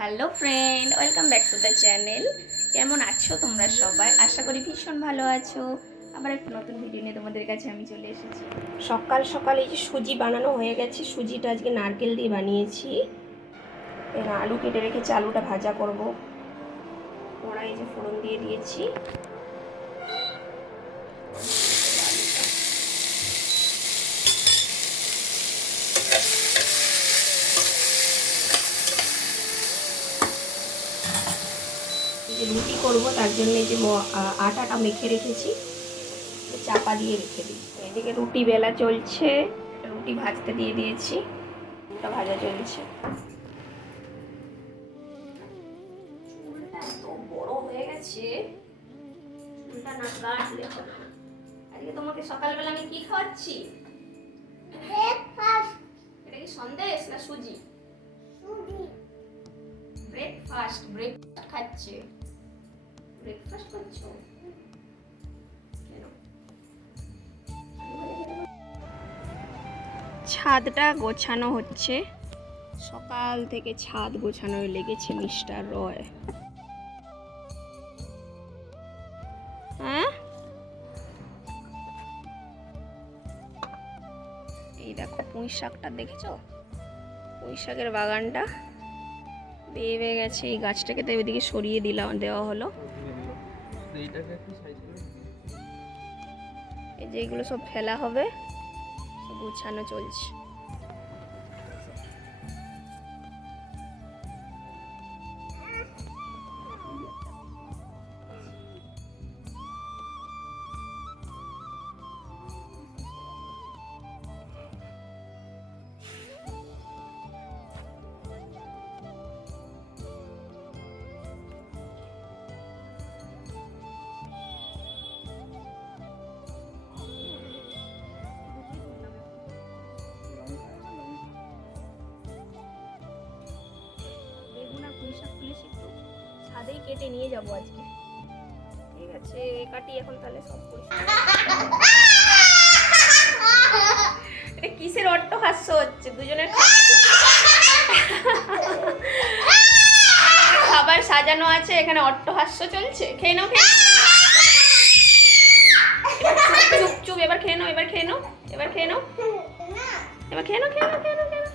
Hello friend, welcome back to the channel. কেমন আছো তোমরা সবাই? আশা করি ভীষণ ভালো আছো। আবার একটা নতুন ভিডিও নিয়ে তোমাদের কাছে আমি চলে এসেছি। সকাল সকাল এই যে সুজি বানানো হয়ে গেছে, সুজিটা আজকে নারকেল দিয়ে বানিয়েছি। আলু কেটে রেখেছি, আলুটা ভাজা করব। ওরা এই যে ফোড়ন দিয়ে দিয়েছি। রুটি করব তার জন্য যে আটাটা মেখে রেখেছি। চাপা দিয়ে রেখে দিই। এদিকে রুটি বেলা চলছে রুটি ভাজতে দিয়ে দিয়েছি ওটা ভাজা চলছে। বড় হয়ে গেছে চুলটা না কাটলে আজকে তোমাকে সকালবেলা আমি কি খাওয়াচ্ছি? এটা কি সন্দেশ না সুজি? ব্রেকফাস্ট ব্রেকফাস্ট খাচ্ছে। ব্রেকফাস্ট করছ? ছাদটা গোছানো হচ্ছে। সকাল থেকে ছাদ গোছানো লেগেছে মিস্টার রয়। হ্যাঁ? এই দেখো পুঁই শাকটা দেখেছ? পুঁই শাকের বাগানটা। বেয়ে গেছে, এই গাছটাকে তো এদিকে সরিয়ে দিলাম, দেওয়া হলো। এই যে এগুলো সব ফেলা হবে গুছানো চলছে। কেটে নিয়ে যাব আজকে। ঠিক আছে, কাটি এখন তাহলে সব এটা কিসের অট্ট হাস্য হচ্ছে? দুজনের খাবার সাজানো আছে, এখানে অট্ট হাস্য চলছে? খেয়ে নাও। চুপ চুপ, এবার খেয়ে নাও, এবার খেয়ে নাও, এবার খেয়ে নাও। এবার খেয়ে নাও খেয়ে নাও খেয়ে নাও খেয়ে নাও।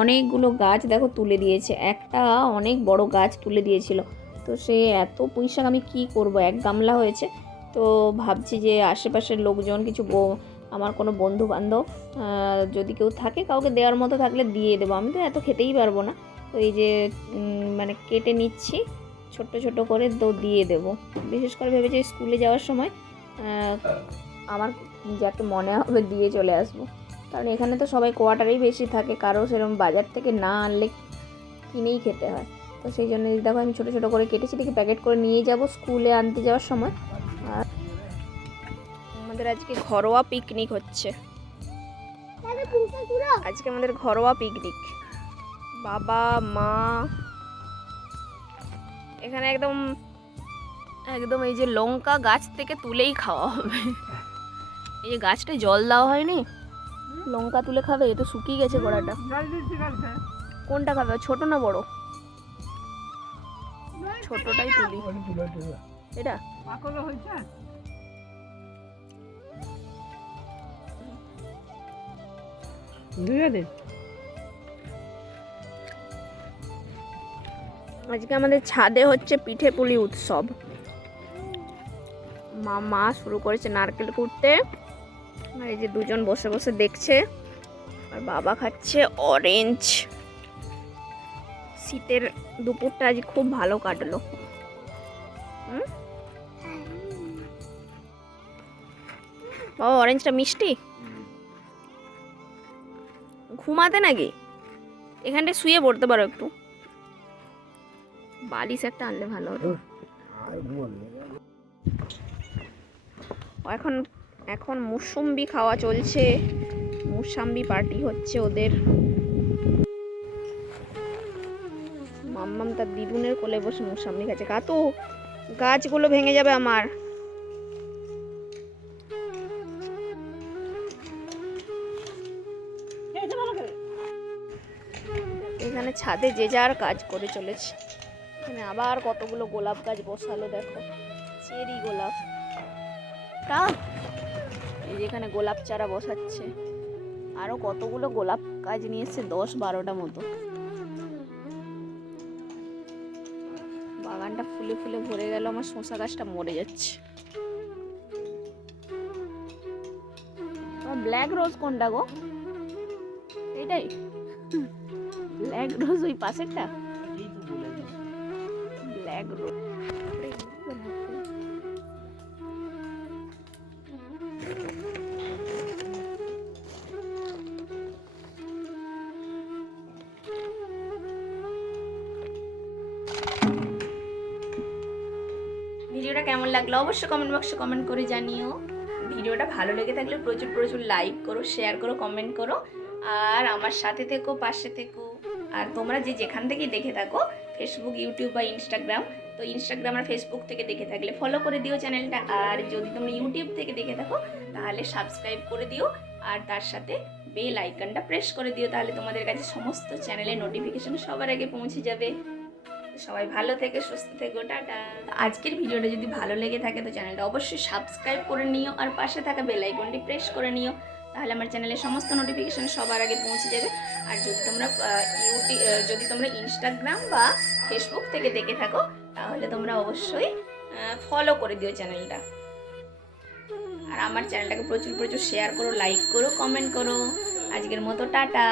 অনেকগুলো গাছ দেখো তুলে দিয়েছে। একটা অনেক বড় গাছ তুলে দিয়েছিল। তো সে এত পুঁই শাক আমি কি করব? এক গামলা হয়েছে। তো ভাবছি যে আশেপাশের লোকজন, কিছু আমার কোনো বন্ধু বান্ধব যদি কেউ থাকে, কাউকে দেওয়ার মতো থাকলে দিয়ে দেবো। আমি তো এত খেতেই পারব না। তো এই যে মানে কেটে নিচ্ছি, ছোট্ট ছোট করে তো দিয়ে দেবো। বিশেষ করে ভেবেছি স্কুলে যাওয়ার সময় আমার যাকে মনে হবে দিয়ে চলে আসব। কারণ এখানে তো সবাই কোয়ার্টারেই বেশি থাকে, কারও সেরকম বাজার থেকে না আনলে কিনেই খেতে হয়। তো সেই জন্য যদি দেখো আমি ছোটো ছোটো করে কেটেছি, দেখি প্যাকেট করে নিয়ে যাব স্কুলে আনতে যাওয়ার সময়। আর আমাদের আজকে ঘরোয়া পিকনিক হচ্ছে। আজকে আমাদের ঘরোয়া পিকনিক বাবা, মা। এখানে একদম একদম এই যে লঙ্কা গাছ থেকে তুলেই খাওয়া হবে। এই যে গাছটায় জল দেওয়া হয়নি? লঙ্কা তুলে খাবে এ তো শুকিয়ে গেছে গোড়াটা কোনটা খাবে ছোট না বড়? ছোটটাই তুলি। এটা? আজকে আমাদের ছাদে হচ্ছে পিঠে পুলি উৎসব। মা মা শুরু করেছে নারকেল কুটতে। এই যে দুজন বসে বসে দেখছে। আর বাবা খাচ্ছে অরেঞ্জ শীতের দুপুরটা আজ খুব ভালো কাটলো। বাবা অরেঞ্জটা মিষ্টি? ঘুমাতে নাকি? এখানটায় শুয়ে পড়তে পারো একটু। বালিশ একটা আনলে ভালো হতো। এখন এখন মুসম্বি খাওয়া চলছে। মুসাম্বি পার্টি হচ্ছে ওদের। মাম্মাম তার দিদুনের কোলে বসে মুসাম্বি খাচ্ছে। কাতু, গাছগুলো ভেঙে যাবে আমার। এখানে ছাদে যে যার কাজ করে চলেছে। এখানে আবার কতগুলো গোলাপ গাছ বসালো দেখো। চেরি গোলাপ। তা এই যে এখানে গোলাপ চারা বসাচ্ছে। আরও কতগুলো গোলাপ গাছ নিয়ে দশ বারোটা মতো। বাগানটা ফুলে ফুলে ভরে গেল, আমার শশা গাছটা মরে যাচ্ছে। ব্ল্যাক রোজ কোনটা গো? এটাই ব্ল্যাক রোজ ওই পাশেরটা? ভিডিওটা কেমন লাগল অবশ্যই কমেন্ট বক্সে কমেন্ট করে জানিও। ভিডিওটা ভালো লেগে থাকলে প্রচুর প্রচুর লাইক করো শেয়ার করো কমেন্ট করো, আর আমার সাথে থেকো, পাশে থেকো। আর তোমরা যে যেখান থেকেই দেখে থাকো ফেসবুক ইউটিউব বা ইনস্টাগ্রাম তো ইনস্টাগ্রাম আর ফেসবুক থেকে দেখে থাকলে ফলো করে দিও চ্যানেলটা আর যদি তোমরা ইউটিউব থেকে দেখে থাকো, তাহলে সাবস্ক্রাইব করে দিও, আর তার সাথে বেল আইকনটা প্রেস করে দিও, তাহলে তোমাদের কাছে সমস্ত চ্যানেলের নোটিফিকেশন সবার আগে পৌঁছে যাবে। সবাই ভালো থেকে সুস্থ থেকো, টাটা। আজকের ভিডিওটা যদি ভালো লেগে থাকে, তো চ্যানেলটা অবশ্যই সাবস্ক্রাইব করে নিও আর পাশে থাকা বেল আইকনটি প্রেস করে নিও। তাহলে আমার চ্যানেলের সমস্ত নোটিফিকেশান সবার আগে পৌঁছে যাবে। আর যদি তোমরা ইউটিউব যদি তোমরা ইনস্টাগ্রাম বা ফেসবুক থেকে দেখে থাকো, তাহলে তোমরা অবশ্যই ফলো করে দিও চ্যানেলটা। আর আমার চ্যানেলটাকে প্রচুর প্রচুর শেয়ার করো লাইক করো কমেন্ট করো। আজকের মতো, টাটা।